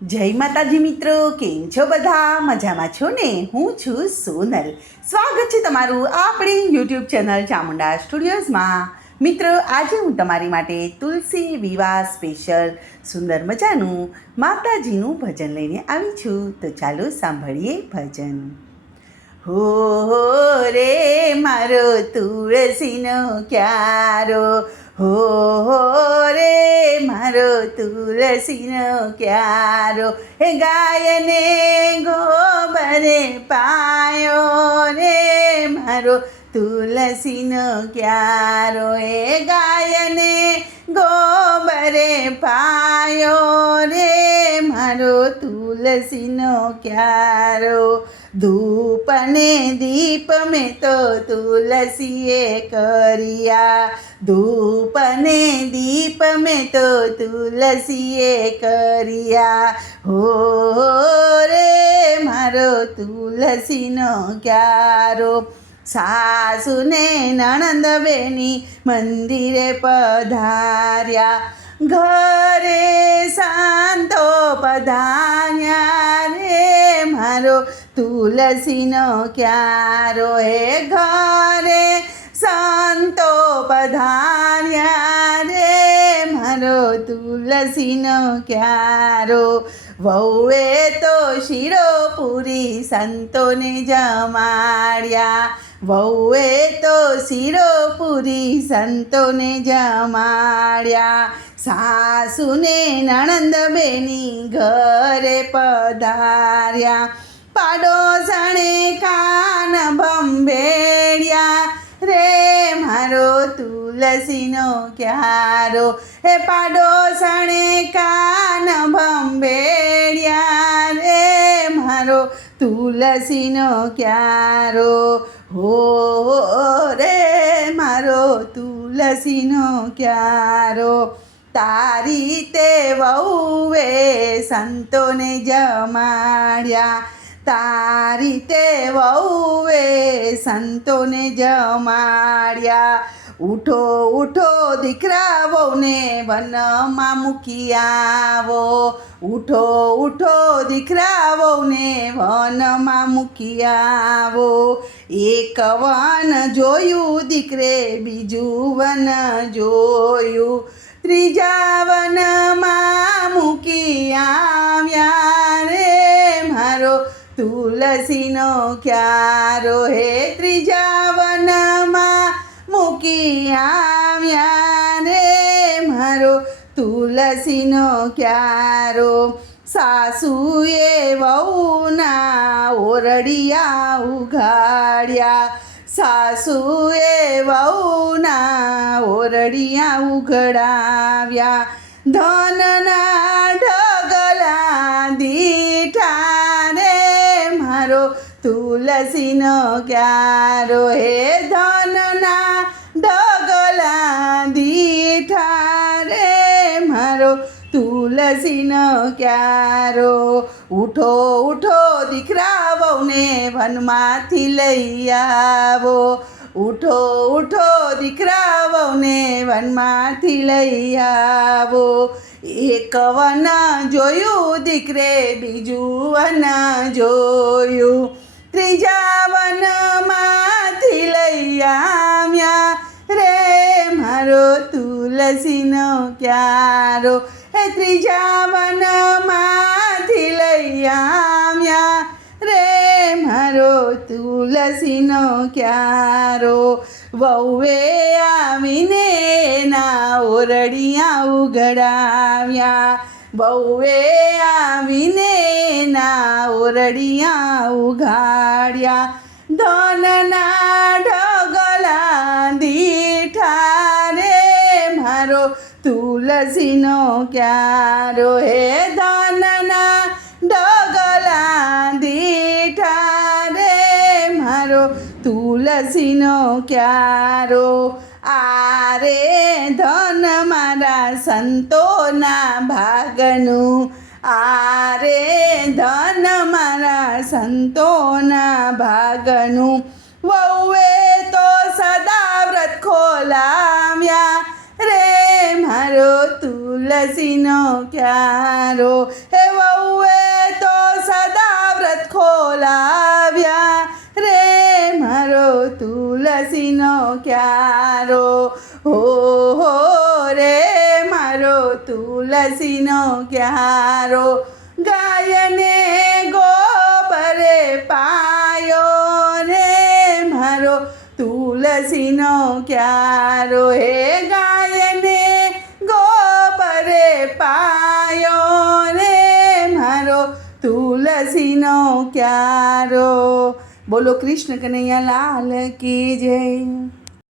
જય માતાજી મિત્રો, કેમ છો બધા? મજામાં છો ને? હું છું સોનલ. સ્વાગત છે તમારું આપણી યુટ્યુબ ચેનલ ચામુંડા સ્ટુડિયોઝમાં. મિત્રો, આજે હું તમારી માટે તુલસી વિવાહ સ્પેશિયલ સુંદર મજાનું માતાજીનું ભજન લઈને આવી છું. તો ચાલો સાંભળીએ ભજન. હો રે મારો તુલસીનો ક્યારો, હો રે મારો તુલસીનો ક્યારો, હે ગાયને ગોબરે પાયો રે મારો તુલસીનો ક્યારો, હે ગાયને ગોબરે પાયો રે મારો તુલસીનો ક્યારો. ધૂપ ને દીપ મેં તો તુલસીએ કર્યા, ધૂપ ને દીપ મેં તો તુલસીએ કર્યા, હો રે મારો તુલસીનો ક્યારો. સાસુ ને નણંદ બેની મંદિરે પધાર્યા, ઘરે શાંતો પધાર્યા રે મારો તુલસીનો ક્યારો, હે ઘરે સંતો પધાર્યા રે મારો તુલસીનો ક્યારો. વહુએ તો શીરો પૂરી સંતોને જમાડ્યા, વહુએ તો શીરો પૂરી સંતોને જમાડ્યા, સાસુને નણંદ બેની ઘરે પધાર્યા, પાડોશણે કાન ભંભેળ્યા રે મારો તુલસીનો ક્યારો, હે પાડોશણે કાન ભંભેળ્યા રે મારો તુલસીનો ક્યારો, હો રે મારો તુલસીનો ક્યારો. તારી તે વહુએ સંતોને જમાડ્યા, તારી તે વહુએ સંતોને જમાડ્યા, ઉઠો ઉઠો દીકરા વહુને વનમાં મૂકી આવો, ઉઠો ઉઠો દીકરા વહુને વનમાં મૂકી આવો. એક વન જોયું દીકરે બીજું વન જોયું, ત્રીજા વનમાં મૂકી આવ્યા રે મારો તુલસીનો ક્યારો, હે ત્રીજા વનમાં મૂકી આવ્યા રે મારો તુલસીનો ક્યારો. સાસુએ વહુના ઓરડિયા ઉઘાડ્યા, સાસુએ વહુના ઓરડિયા ઉઘડાવ્યા, ધનના ઢગલા દીઠા રે મારો તુલસીનો ક્યારો, હે ધનના ઢગલા દીઠા રે મારો તુલસીનો ક્યારો. ઉઠો ઉઠો દીકરા વહુને વનમાંથી લઈ આવો, ઉઠો ઉઠો દીકરા વહુને વનમાંથી લઈ આવો. એક વન જોયું દીકરે બીજું વન જોયું, ત્રીજા વનમાંથી લઈ આવ્યા રે મારો તુલસીનો ક્યારો, હે ત્રીજા વનમાંથી લઈ આવ્યા રે મારો તુલસીનો ક્યારો. વહુએ આવીને ના ઓરડિયા ઉઘડાવ્યા, વહુએ આવીને ના ઓરડિયા ઉઘાડ્યા, ધનના ઢગલા દીઠા રે મારો તુલસીનો ક્યારો, હે ધનના ઢગલા દીઠા રે મારો તુલસીનો ક્યારો. આ રે ધન મારા સંતોના ભાગનું, આ રે ધન મારા સંતોના ભાગનું, વહુએ તો સદા વ્રત ખોલાવ્યા રે મારો તુલસીનો ક્યારો, હે વહુ બોલાવ્યા રે મારો તુલસીનો ક્યારો હો રે મારો તુલસીનો ક્યારો ગાયને ગોબરે પાયો રે મારો તુલસીનો ક્યારો હે ગાયને ગોબરે પાયો રે મારો તુલસીનો ક્યારો. બોલો કૃષ્ણ કનૈયા લાલ કી જય.